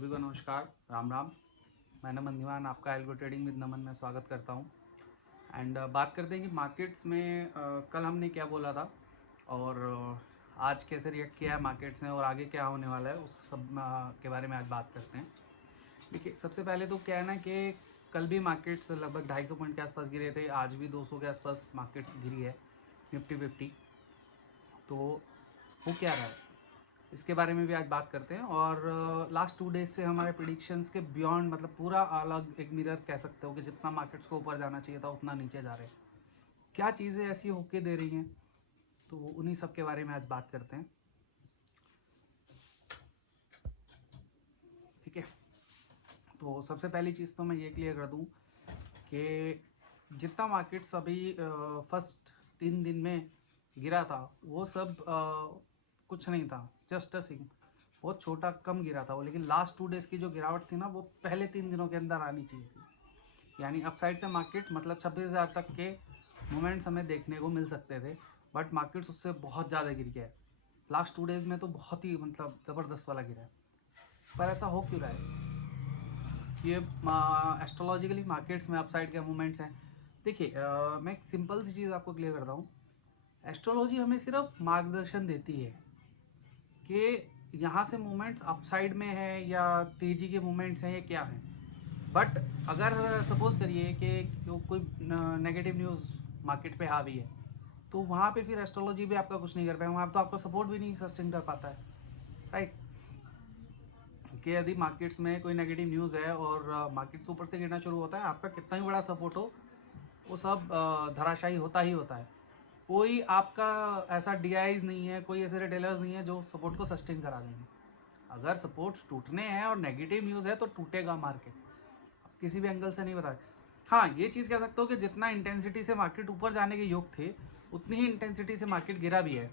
सभी को नमस्कार, राम राम। मैं नमन दीवान, आपका एल्गो ट्रेडिंग विद नमन में स्वागत करता हूं। एंड बात करते हैं कि मार्केट्स में कल हमने क्या बोला था और आज कैसे रिएक्ट किया है मार्केट्स ने और आगे क्या होने वाला है, उस सब के बारे में आज बात करते हैं। देखिए, सबसे पहले तो क्या है ना कि कल भी मार्केट्स लगभग 250 पॉइंट के आसपास गिरे थे, आज भी 200 के आसपास मार्केट्स गिरी है, निफ्टी 50। तो वो क्या रहा है, इसके बारे में भी आज बात करते हैं। और लास्ट 2 डेज से हमारे प्रिडिक्शंस के बियॉन्ड, मतलब पूरा अलग एक मिरर कह सकते हो कि जितना मार्केट्स को ऊपर जाना चाहिए था उतना नीचे जा रहे हैं। क्या चीज़ें ऐसी होके दे रही हैं, तो उन्हीं सब के बारे में आज बात करते हैं। ठीक है, तो सबसे पहली चीज़ तो मैं ये क्लियर कर दूं कि जितना मार्केट्स अभी फर्स्ट 3 दिन में गिरा था वो सब कुछ नहीं था, जस्ट अ सिंग बहुत छोटा कम गिरा था वो। लेकिन लास्ट 2 डेज की जो गिरावट थी ना, वो पहले 3 दिनों के अंदर आनी चाहिए थी। यानी अपसाइड से मार्केट मतलब 26,000 तक के मोमेंट्स हमें देखने को मिल सकते थे, बट मार्केट्स उससे बहुत ज़्यादा गिर गया है। लास्ट 2 डेज में तो बहुत ही मतलब ज़बरदस्त वाला गिरा है। पर ऐसा हो क्यों रहा है? ये एस्ट्रोलॉजिकली मार्केट्स में अपसाइड के मूवमेंट्स हैं। देखिए, मैं एक सिंपल सी चीज़ आपको क्लियर करता हूँ। एस्ट्रोलॉजी हमें सिर्फ मार्गदर्शन देती है कि यहाँ से मूवमेंट्स अपसाइड में है या तेजी के मूवमेंट्स हैं या क्या हैं। बट अगर सपोज करिए कि कोई नेगेटिव न्यूज़ मार्केट पे हावी है, तो वहाँ पे फिर एस्ट्रोलॉजी भी आपका कुछ नहीं कर पाएगा, वहाँ पे तो आपका सपोर्ट भी नहीं सस्टेन कर पाता है, राइट। कि यदि मार्केट्स में कोई नेगेटिव न्यूज़ है और मार्केट्स ऊपर से गिरना शुरू होता है, आपका कितना ही बड़ा सपोर्ट हो वो सब धराशायी होता ही होता है। कोई आपका ऐसा डीआईज नहीं है, कोई ऐसे रिटेलर्स नहीं है जो सपोर्ट को सस्टेन करा देंगे। अगर सपोर्ट्स टूटने हैं और नेगेटिव न्यूज़ है तो टूटेगा मार्केट, किसी भी एंगल से नहीं बता। हाँ, ये चीज़ कह सकते हो कि जितना इंटेंसिटी से मार्केट ऊपर जाने के योग थे उतनी ही इंटेंसिटी से मार्केट गिरा भी है,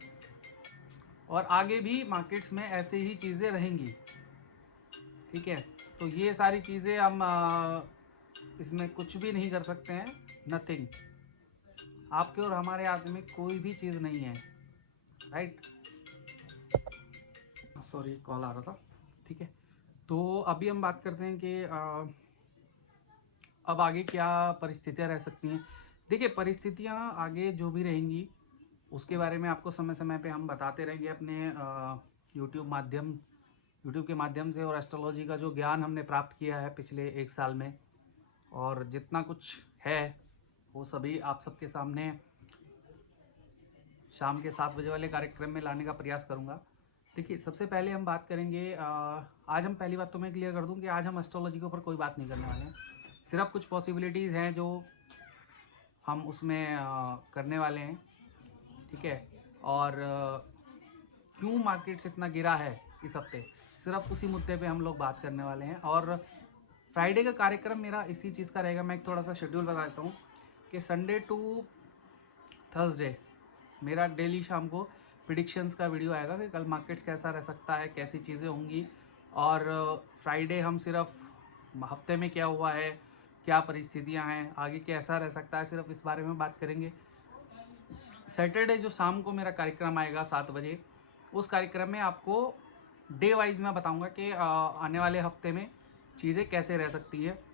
और आगे भी मार्केट्स में ऐसे ही चीज़ें रहेंगी। ठीक है, तो ये सारी चीज़ें हम इसमें कुछ भी नहीं कर सकते हैं, नथिंग। आपके और हमारे हाथ में कोई भी चीज़ नहीं है, राइट। सॉरी, कॉल आ रहा था। ठीक है, तो अभी हम बात करते हैं कि अब आगे क्या परिस्थितियां रह सकती हैं। देखिए, परिस्थितियां आगे जो भी रहेंगी उसके बारे में आपको समय समय पे हम बताते रहेंगे अपने यूट्यूब के माध्यम से। और एस्ट्रोलॉजी का जो ज्ञान हमने प्राप्त किया है पिछले 1 साल में, और जितना कुछ है वो सभी आप सबके सामने शाम के 7 बजे वाले कार्यक्रम में लाने का प्रयास करूँगा। देखिए, सबसे पहले हम बात करेंगे, आज हम पहली बात तो मैं क्लियर कर दूं कि आज हम एस्ट्रोलॉजी के ऊपर कोई बात नहीं करने वाले हैं। सिर्फ कुछ पॉसिबिलिटीज़ हैं जो हम उसमें करने वाले हैं। ठीक है, और क्यों मार्केट्स इतना गिरा है इस हफ्ते, सिर्फ उसी मुद्दे पे हम लोग बात करने वाले हैं। और फ्राइडे का कार्यक्रम मेरा इसी चीज़ का रहेगा। मैं एक थोड़ा सा शेड्यूल बता देता हूँ कि संडे टू थर्सडे मेरा डेली शाम को प्रिडिक्शंस का वीडियो आएगा कि कल मार्केट्स कैसा रह सकता है, कैसी चीज़ें होंगी। और फ्राइडे हम सिर्फ हफ्ते में क्या हुआ है, क्या परिस्थितियां हैं, आगे कैसा रह सकता है, सिर्फ इस बारे में बात करेंगे। सैटरडे जो शाम को मेरा कार्यक्रम आएगा 7 बजे, उस कार्यक्रम में आपको डे वाइज मैं बताऊंगा कि आने वाले हफ्ते में चीज़ें कैसे रह सकती है।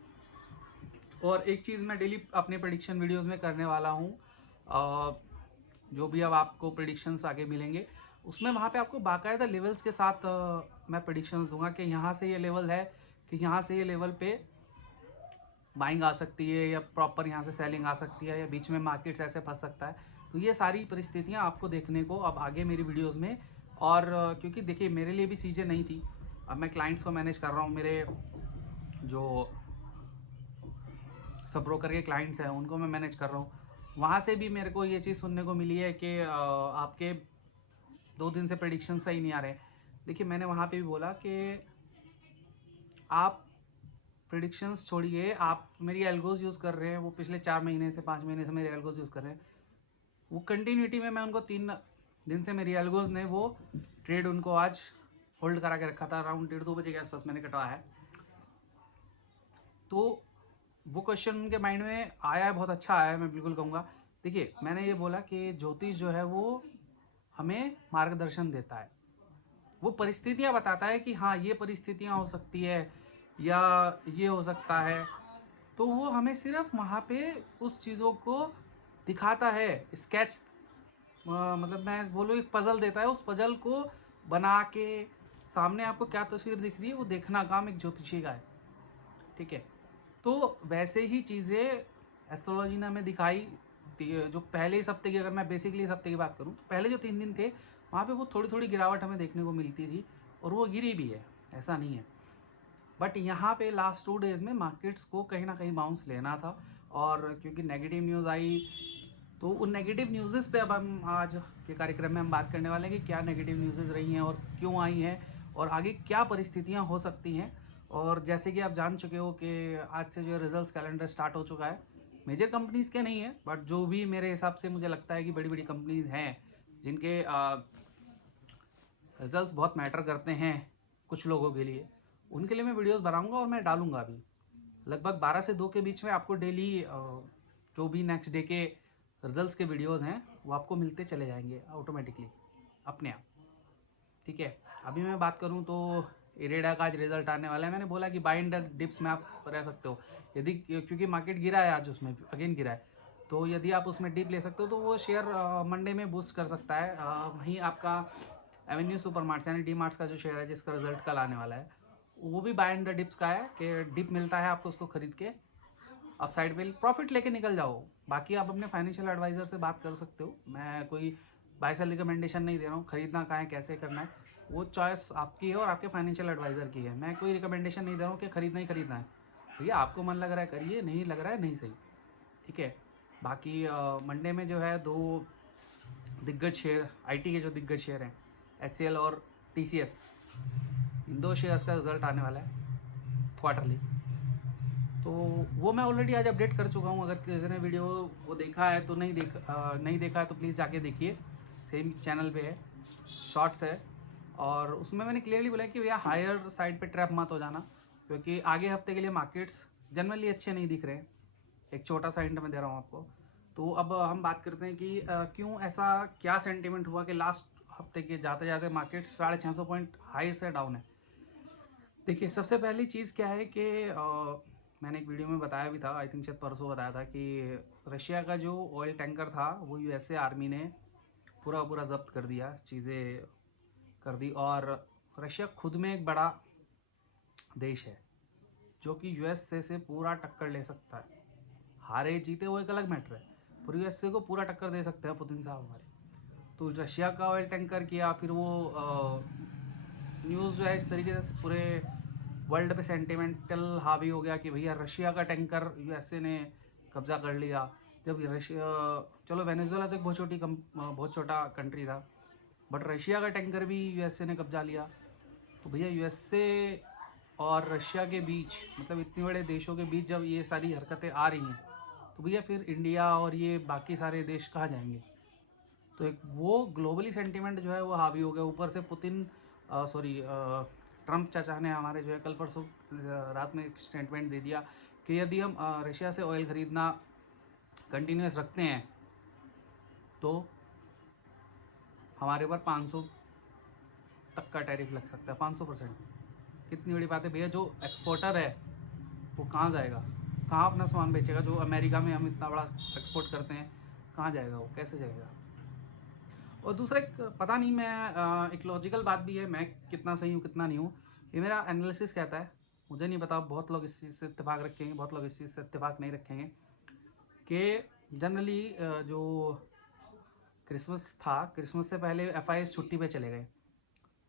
और एक चीज़ मैं डेली अपने प्रेडिक्शन वीडियोस में करने वाला हूँ, जो भी अब आपको प्रेडिक्शंस आगे मिलेंगे उसमें वहाँ पे आपको बाकायदा लेवल्स के साथ मैं प्रेडिक्शंस दूंगा कि यहाँ से ये लेवल है, कि यहाँ से ये लेवल पे बाइंग आ सकती है या प्रॉपर यहाँ से सेलिंग आ सकती है या बीच में मार्केट्स ऐसे फंस सकता है। तो ये सारी परिस्थितियाँ आपको देखने को अब आगे मेरी वीडियोज़ में। और क्योंकि देखिए, मेरे लिए भी चीज़ें नहीं थी, अब मैं क्लाइंट्स को मैनेज कर रहा हूँ। मेरे जो सब ब्रोकर के क्लाइंट्स हैं उनको मैं मैनेज कर रहा हूँ। वहाँ से भी मेरे को ये चीज़ सुनने को मिली है कि आपके 2 दिन से प्रेडिक्शन सही नहीं आ रहे। देखिए, मैंने वहाँ पे भी बोला कि आप प्रेडिक्शंस छोड़िए, आप मेरी एल्गोज यूज़ कर रहे हैं, वो पिछले 4 महीने से 5 महीने से मेरे एल्गोज यूज़ कर रहे हैं। वो कंटिन्यूटी में मैं उनको 3 दिन से मेरी एल्गोज ने वो ट्रेड उनको आज होल्ड करा के रखा था। अराउंड 1:30-2 बजे के आसपास मैंने कटवाया है। तो वो क्वेश्चन उनके माइंड में आया है, बहुत अच्छा आया है, मैं बिल्कुल कहूँगा। देखिए, मैंने ये बोला कि ज्योतिष जो है वो हमें मार्गदर्शन देता है, वो परिस्थितियाँ बताता है कि हाँ ये परिस्थितियाँ हो सकती है या ये हो सकता है, तो वो हमें सिर्फ वहाँ पे उस चीज़ों को दिखाता है, स्केच मतलब मैं बोलूँ एक पज़ल देता है, उस पज़ल को बना के सामने आपको क्या तस्वीर दिख रही है वो देखना काम एक ज्योतिषी का है, ठीक है। तो वैसे ही चीज़ें एस्ट्रोलॉजी ने हमें दिखाई। जो पहले इस हफ्ते की, अगर मैं बेसिकली इस हफ्ते की बात करूँ, तो पहले जो 3 दिन थे वहाँ पे वो थोड़ी थोड़ी गिरावट हमें देखने को मिलती थी और वो गिरी भी है, ऐसा नहीं है। बट यहाँ पे लास्ट 2 डेज़ में मार्केट्स को कहीं ना कहीं बाउंस लेना था, और क्योंकि नेगेटिव न्यूज़ आई, तो उन नेगेटिव न्यूज़ पे अब हम आज के कार्यक्रम में हम बात करने वाले हैं कि क्या नेगेटिव न्यूज़ रही हैं और क्यों आई हैं और आगे क्या परिस्थितियाँ हो सकती हैं। और जैसे कि आप जान चुके हो कि आज से जो रिजल्ट्स कैलेंडर स्टार्ट हो चुका है, मेजर कंपनीज़ के नहीं है, बट जो भी मेरे हिसाब से मुझे लगता है कि बड़ी बड़ी कंपनीज़ हैं जिनके रिजल्ट्स बहुत मैटर करते हैं कुछ लोगों के लिए, उनके लिए मैं वीडियोस बनाऊंगा और मैं डालूंगा अभी लगभग 12 से 2 के बीच में आपको डेली जो भी नेक्स्ट डे के रिजल्ट्स के वीडियोस हैं वो आपको मिलते चले जाएंगे ऑटोमेटिकली अपने आप, ठीक है। अभी मैं बात करूं तो इरेडा का आज रिजल्ट आने वाला है। मैंने बोला कि बाय इन द डिप्स में आप रह सकते हो, यदि क्योंकि मार्केट गिरा है आज, उसमें अगेन गिरा है, तो यदि आप उसमें डिप ले सकते हो तो वो शेयर मंडे में बूस्ट कर सकता है। वहीं आपका एवेन्यू सुपर मार्ट्स यानी डी मार्ट्स का जो शेयर है जिसका रिजल्ट कल आने वाला है, वो भी बाय इन द डिप्स का है कि डिप मिलता है आपको उसको खरीद के आप साइड पे प्रॉफिट लेके निकल जाओ। बाकी आप अपने फाइनेंशियल एडवाइजर से बात कर सकते हो, मैं कोई बाय सेल रिकमेंडेशन नहीं दे रहा हूँ। खरीदना कहाँ है, कैसे करना है, वो चॉइस आपकी है और आपके फाइनेंशियल एडवाइज़र की है। मैं कोई रिकमेंडेशन नहीं दे रहा हूँ कि खरीदना ही खरीदना है। भैया आपको मन लग रहा है करिए, नहीं लग रहा है नहीं, सही, ठीक है। बाकी मंडे में जो है 2 दिग्गज शेयर, आईटी के जो दिग्गज शेयर हैं, HCL और TCS, इन 2 शेयर्स का रिजल्ट आने वाला है क्वार्टरली, तो वो मैं ऑलरेडी आज अपडेट कर चुका हूँ। अगर किसी ने वीडियो वो देखा है तो नहीं देखा है तो प्लीज़ जाके देखिए, सेम चैनल पे है, शॉर्ट्स है, और उसमें मैंने क्लियरली बोला कि भैया हायर साइड पे ट्रैप मत हो जाना, क्योंकि आगे हफ्ते के लिए मार्केट्स जनरली अच्छे नहीं दिख रहे हैं। एक छोटा सा हिंट मैं दे रहा हूँ आपको। तो अब हम बात करते हैं कि क्यों ऐसा, क्या सेंटिमेंट हुआ कि लास्ट हफ्ते के जाते जाते मार्केट 650 पॉइंट हाई से डाउन है। देखिए सबसे पहली चीज़ क्या है कि मैंने एक वीडियो में बताया भी था, आई थिंक शायद परसों बताया था, कि रशिया का जो ऑयल टैंकर था वो यूएसए आर्मी ने पूरा पूरा जब्त कर दिया, चीज़ें कर दी। और रशिया खुद में एक बड़ा देश है जो कि यूएसए से पूरा टक्कर ले सकता है। हारे जीते वो एक अलग मैटर है, पर यूएसए को पूरा टक्कर दे सकते हैं पुतिन साहब हमारे। तो रशिया का ऑयल टैंकर किया, फिर वो न्यूज़ जो है इस तरीके से पूरे वर्ल्ड पे सेंटिमेंटल हावी हो गया कि भैया रशिया का टैंकर यूएसए ने कब्जा कर लिया। जब रशिया, चलो वेनेजुएला तो एक बहुत छोटा कंट्री था, बट रशिया का टैंकर भी यूएसए ने कब्जा लिया। तो भैया यूएसए और रशिया के बीच, मतलब इतने बड़े देशों के बीच जब ये सारी हरकतें आ रही हैं, तो भैया फिर इंडिया और ये बाकी सारे देश कहाँ जाएंगे। तो एक वो ग्लोबली सेंटीमेंट जो है वो हावी हो गया। ऊपर से पुतिन ट्रम्प चाचा ने हमारे जो है कल परसों रात में एक स्टेटमेंट दे दिया कि यदि हम रशिया से ऑयल ख़रीदना कंटिन्यूस रखते हैं तो हमारे ऊपर 500 तक का टैरिफ लग सकता है। 500%, कितनी बड़ी बात है भैया। जो एक्सपोर्टर है वो कहाँ जाएगा, कहाँ अपना सामान बेचेगा। जो अमेरिका में हम इतना बड़ा एक्सपोर्ट करते हैं, कहाँ जाएगा वो, कैसे जाएगा। और दूसरा एक पता नहीं, मैं एक लॉजिकल बात भी है, मैं कितना सही हूँ कितना नहीं हूँ, ये मेरा एनालिसिस कहता है, मुझे नहीं पता, बहुत लोग इस चीज़ से इत्तेफाक रखेंगे, बहुत लोग इस चीज़ से इत्तेफाक नहीं रखेंगे, कि जनरली जो क्रिसमस था, क्रिसमस से पहले FIS छुट्टी पे चले गए।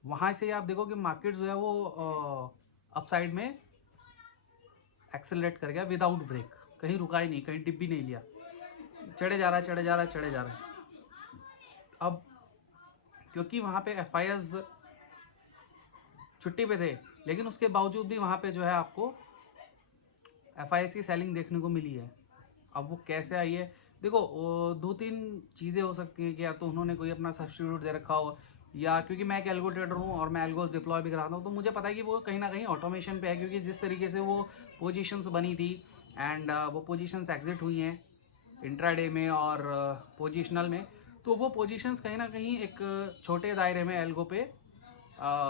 वहाँ से आप देखो कि मार्केट जो है वो अपसाइड में एक्सेलरेट कर गया विदाउट ब्रेक, कहीं रुका ही नहीं, कहीं डिप भी नहीं लिया, चढ़े जा रहा है, चढ़े जा रहा है, चढ़े जा रहा है। अब क्योंकि वहाँ पे FIS छुट्टी पे थे, लेकिन उसके बावजूद भी वहाँ पे जो है आपको FIS की सेलिंग देखने को मिली है। अब वो कैसे आई है, देखो 2-3 चीज़ें हो सकती हैं कि या तो उन्होंने कोई अपना सब्स्टिट्यूट दे रखा हो, या क्योंकि मैं एक एल्गो ट्रेडर हूँ और मैं एल्गोस डिप्लॉय भी कराता हूँ, तो मुझे पता है कि वो कहीं ना कहीं ऑटोमेशन पे है, क्योंकि जिस तरीके से वो पोजीशंस बनी थी एंड वो पोजीशंस एग्जिट हुई हैं इंट्राडे में और पोजिशनल में, तो वो पोजीशंस कहीं ना कहीं एक छोटे दायरे में एल्गो पे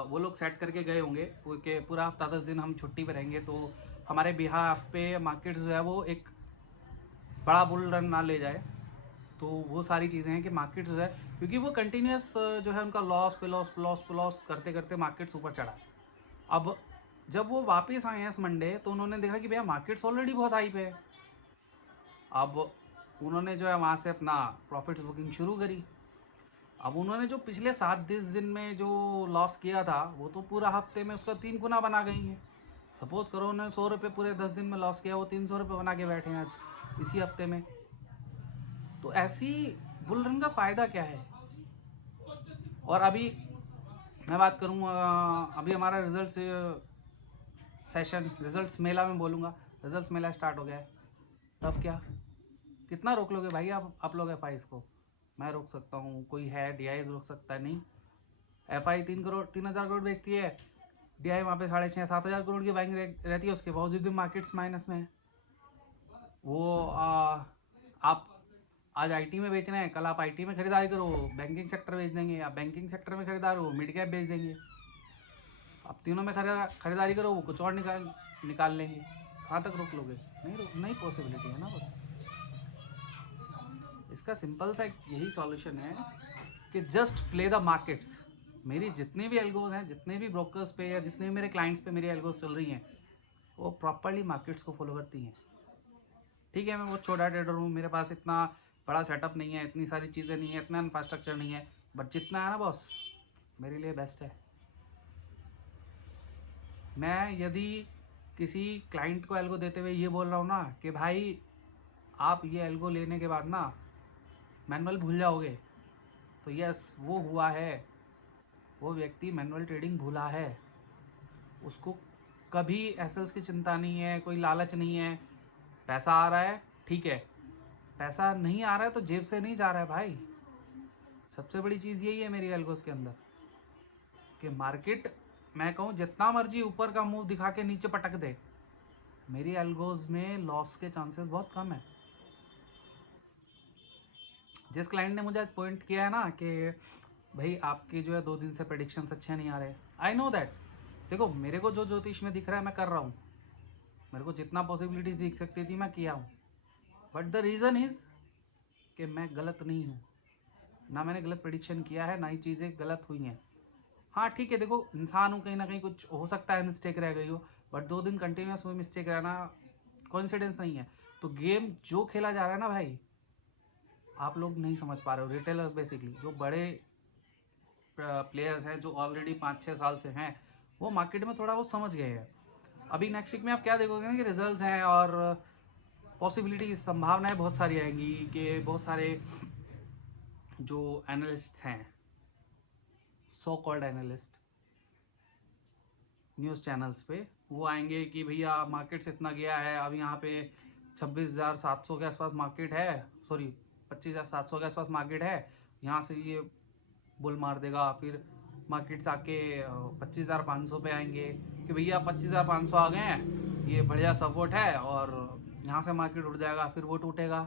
वो लोग सेट करके गए होंगे कि पूरा हफ्ता 10 दिन हम छुट्टी पे रहेंगे, तो हमारे बिहार पे मार्केट जो है वो एक बड़ा बुल रन ना ले जाए। तो वो सारी चीज़ें हैं कि मार्केट जो है, क्योंकि वो कंटिन्यूस जो है उनका लॉस पे लॉस लॉस पे लॉस करते करते मार्केट्स ऊपर चढ़ा। अब जब वो वापस आए हैं इस मंडे, तो उन्होंने देखा कि भैया मार्केट्स ऑलरेडी बहुत हाई पे है। अब उन्होंने जो है वहाँ से अपना प्रॉफिट्स बुकिंग शुरू करी। अब उन्होंने जो पिछले 7-10 दिन में जो लॉस किया था, वो तो पूरा हफ्ते में उसका 3 गुना बना गई है। सपोज करो उन्होंने 100 रुपये पूरे 10 दिन में लॉस किया, वो 300 रुपये बना के बैठे हैं आज इसी हफ्ते में। तो ऐसी बुल रन का फ़ायदा क्या है? और अभी मैं बात करूँ, अभी हमारा रिजल्ट सेशन, रिजल्ट्स मेला में बोलूँगा, रिजल्ट्स मेला स्टार्ट हो गया है। तब क्या, कितना रोक लोगे भाई आप लोग एफ को? मैं रोक सकता हूँ, कोई है डी रोक सकता है? नहीं। एफ 3,000 करोड़ बेचती है, डी वहाँ पे 6,500-7,000 करोड़ की बाइंग रहती है, उसके बावजूद भी मार्केट्स माइनस में है। वो आप आज आईटी में बेच रहे हैं, कल आप आईटी में खरीदारी करो, बैंकिंग सेक्टर बेच देंगे। आप बैंकिंग सेक्टर में खरीदार हो, मिड कैप बेच देंगे। आप तीनों में खरीदारी करो, वो कुछ और निकाल लेंगे। कहाँ तक रोक लोगे? नहीं पॉसिबिलिटी है ना। बस इसका सिंपल सा यही सॉल्यूशन है कि जस्ट प्ले द मार्केट्स। मेरी जितनी भी एल्गोज हैं, जितने भी ब्रोकर्स पे या जितने भी मेरे क्लाइंट्स पे मेरी एल्गोज चल रही हैं, वो प्रॉपरली मार्केट्स को फॉलो करती हैं। ठीक है, मैं बहुत छोटा ट्रेडर हूँ, मेरे पास इतना बड़ा सेटअप नहीं है, इतनी सारी चीज़ें नहीं है, इतना इंफ्रास्ट्रक्चर नहीं है, बट जितना है ना बॉस, मेरे लिए बेस्ट है। मैं यदि किसी क्लाइंट को एल्गो देते हुए ये बोल रहा हूँ ना कि भाई आप ये एल्गो लेने के बाद ना मैनुअल भूल जाओगे, तो यस वो हुआ है, वो व्यक्ति मैनुअल ट्रेडिंग भूला है। उसको कभी एसएल्स की चिंता नहीं है, कोई लालच नहीं है। पैसा आ रहा है, ठीक है, पैसा नहीं आ रहा है तो जेब से नहीं जा रहा है भाई। सबसे बड़ी चीज़ यही है मेरी एल्गोस के अंदर कि मार्केट, मैं कहूँ जितना मर्जी ऊपर का मुंह दिखा के नीचे पटक दे, मेरी एल्गोज में लॉस के चांसेस बहुत कम है। जिस क्लाइंट ने मुझे आज पॉइंट किया है ना कि भाई आपके जो है 2 दिन से प्रेडिक्शंस अच्छे नहीं आ रहे, आई नो दैट। देखो मेरे को जो ज्योतिष में दिख रहा है मैं कर रहा हूँ, मेरे को जितना पॉसिबिलिटीज दिख सकती थी मैं किया हूँ, बट द रीज़न इज़ कि मैं गलत नहीं हूँ। ना मैंने गलत प्रेडिक्शन किया है, ना ही चीज़ें गलत हुई हैं। हाँ ठीक है, देखो इंसान हूँ, कहीं ना कहीं कुछ हो सकता है, मिस्टेक रह गई हो, बट 2 दिन कंटिन्यूस हुई मिस्टेक रहना कोइंसिडेंस नहीं है। तो गेम जो खेला जा रहा है ना भाई, आप लोग नहीं समझ पा रहे हो। रिटेलर्स बेसिकली जो बड़े प्लेयर्स हैं, जो ऑलरेडी 5-6 साल से हैं, वो मार्केट में थोड़ा वो समझ गए हैं। अभी नेक्स्ट वीक में आप क्या देखोगे ना कि रिजल्ट्स हैं और पॉसिबिलिटी, संभावनाएं बहुत सारी आएंगी कि बहुत सारे जो एनालिस्ट हैं, so called analyst news channels पे, वो आएंगे कि भैया मार्केट से इतना गया है, अब यहाँ पे 26,700 के आसपास मार्केट है, सॉरी 25,700 के आसपास मार्केट है, यहाँ से ये बुल मार देगा। फिर मार्केट्स आके 25,500 पे आएंगे कि भैया 25,500 आ गए हैं, ये बढ़िया सपोर्ट है, और यहाँ से मार्केट उठ जाएगा, फिर वो टूटेगा।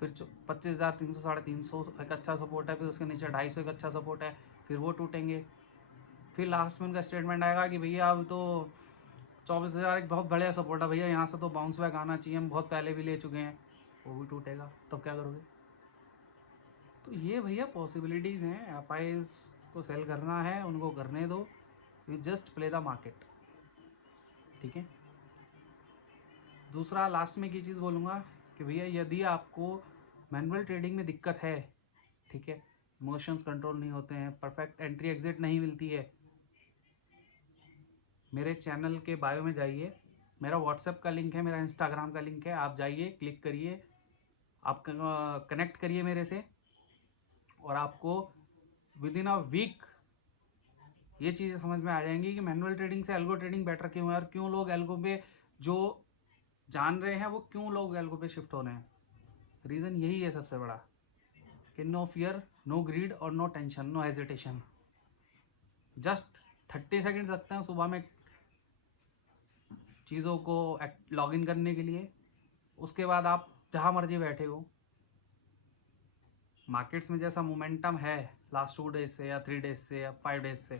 फिर 25,300 350 एक अच्छा सपोर्ट है, फिर उसके नीचे 250 एक अच्छा सपोर्ट है, फिर वो टूटेंगे। फिर लास्ट में उनका स्टेटमेंट आएगा कि भैया अब तो 24,000 एक बहुत बढ़िया सपोर्ट है भैया, यहाँ से तो बाउंस बैक आना चाहिए, हम बहुत पहले भी ले चुके हैं, वो भी टूटेगा। तब क्या करोगे? तो ये भैया पॉसिबिलिटीज़ हैं। एफ को सेल करना है, उनको करने दो, you just play the market. ठीक है। दूसरा लास्ट में की चीज़ बोलूँगा कि भैया यदि आपको मैनुअल ट्रेडिंग में दिक्कत है, ठीक है, इमोशंस कंट्रोल नहीं होते हैं, परफेक्ट एंट्री एग्जिट नहीं मिलती है, मेरे चैनल के बायो में जाइए, मेरा व्हाट्सएप का लिंक है, मेरा इंस्टाग्राम का लिंक है, आप जाइए, क्लिक करिए, आप कनेक्ट करिए मेरे से, और आपको विद इन अ वीक ये चीज़ें समझ में आ जाएंगी कि मैनुअल ट्रेडिंग से एल्गो ट्रेडिंग बेटर क्यों है, और क्यों लोग एल्गो पे जो जान रहे हैं वो क्यों लोग एल्गो पे शिफ्ट हो रहे हैं। रीज़न यही है सबसे बड़ा कि नो फियर, नो ग्रीड और no tension, no hesitation. Just 30 second लगते हैं सुबह में चीज़ों को लॉगिन करने के लिए, उसके बाद आप जहाँ मर्जी बैठे हो, मार्केट्स में जैसा मोमेंटम है लास्ट 2 डेज से या 3 डेज से या 5 डेज से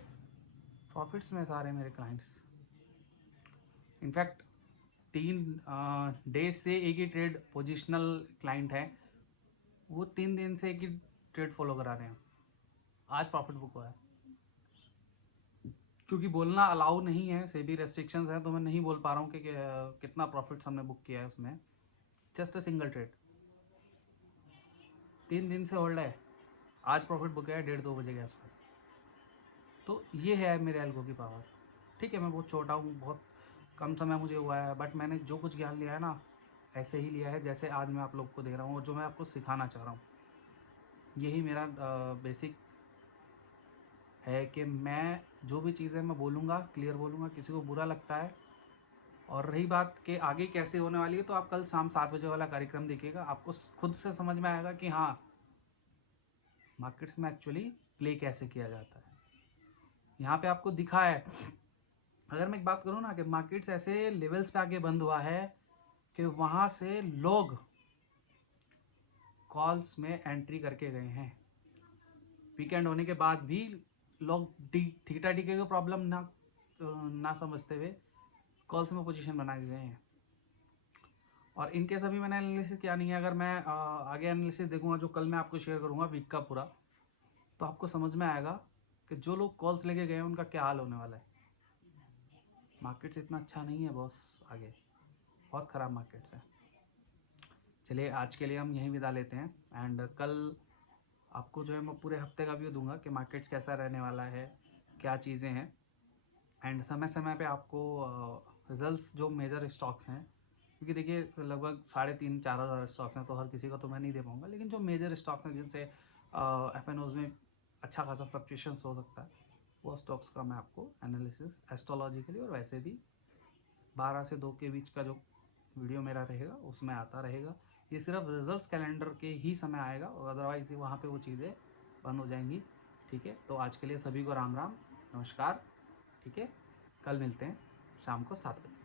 प्रॉफिट्स में सारे मेरे क्लाइंट्स। इनफैक्ट 3 डेज से एक ही ट्रेड पोजिशनल क्लाइंट है, वो 3 दिन से एक ही ट्रेड फॉलो करा रहे हैं, आज प्रॉफिट बुक हुआ है। क्योंकि बोलना अलाउ नहीं है, सेबी रेस्ट्रिक्शंस हैं, तो मैं नहीं बोल पा रहा हूँ कि कितना प्रॉफिट्स हमने बुक किया है उसमें। जस्ट अ सिंगल ट्रेड 3 दिन से होल्ड है, आज प्रॉफिट बुक है 1:30-2 बजे के आसपास। तो ये है मेरे एल्गो की पावर। ठीक है, मैं बहुत छोटा हूँ, बहुत कम समय मुझे हुआ है, बट मैंने जो कुछ ज्ञान लिया है ना, ऐसे ही लिया है जैसे आज मैं आप लोग को दे रहा हूँ और जो मैं आपको सिखाना चाह रहा हूँ। यही मेरा बेसिक है कि मैं जो भी चीज़ें मैं बोलूँगा क्लियर बोलूँगा, किसी को बुरा लगता है। और रही बात कि आगे कैसे होने वाली है, तो आप कल शाम 7 बजे वाला कार्यक्रम देखिएगा, आपको खुद से समझ में आएगा कि हाँ, मार्केट्स में एक्चुअली प्ले कैसे किया जाता है। यहाँ पे आपको दिखा है। अगर मैं एक बात करूँ ना कि मार्केट्स ऐसे लेवल्स पे आके बंद हुआ है कि वहाँ से लोग कॉल्स में एंट्री करके गए हैं। वीकेंड होने के बाद भी लोग थीटा डीके का प्रॉब्लम ना समझते हुए कॉल्स में पोजीशन बना के गए हैं। और इनके सभी मैंने एनालिसिस किया नहीं है। अगर मैं आगे एनालिसिस देखूंगा जो कल मैं आपको शेयर करूंगा वीक का पूरा, तो आपको समझ में आएगा कि जो लोग कॉल्स लेके गए हैं उनका क्या हाल होने वाला है। मार्केट्स इतना अच्छा नहीं है बॉस, आगे बहुत ख़राब मार्केट्स है। चलिए आज के लिए हम यहीं विदा लेते हैं, एंड कल आपको जो है मैं पूरे हफ्ते का व्यू दूंगा कि मार्केट्स कैसा रहने वाला है, क्या चीज़ें हैं। एंड समय समय पे आपको रिजल्ट्स जो मेजर स्टॉक्स हैं, क्योंकि देखिए लगभग 3,500-4 हज़ार स्टॉक्स हैं, तो हर किसी का तो मैं नहीं दे पाऊँगा, लेकिन जो मेजर स्टॉक्स हैं जिनसे एफ में अच्छा खासा फ्लक्चुएशंस हो सकता है, वो स्टॉक्स का मैं आपको एनालिसिस एस्ट्रोलॉजिकली और वैसे भी 12 से 2 के बीच का जो वीडियो मेरा रहेगा उसमें आता रहेगा। ये सिर्फ रिजल्ट्स कैलेंडर के ही समय आएगा, और अदरवाइज वहाँ पे वो चीज़ें बंद हो जाएंगी। ठीक है, तो आज के लिए सभी को राम राम, नमस्कार। ठीक है, कल मिलते हैं शाम को 7 बजे।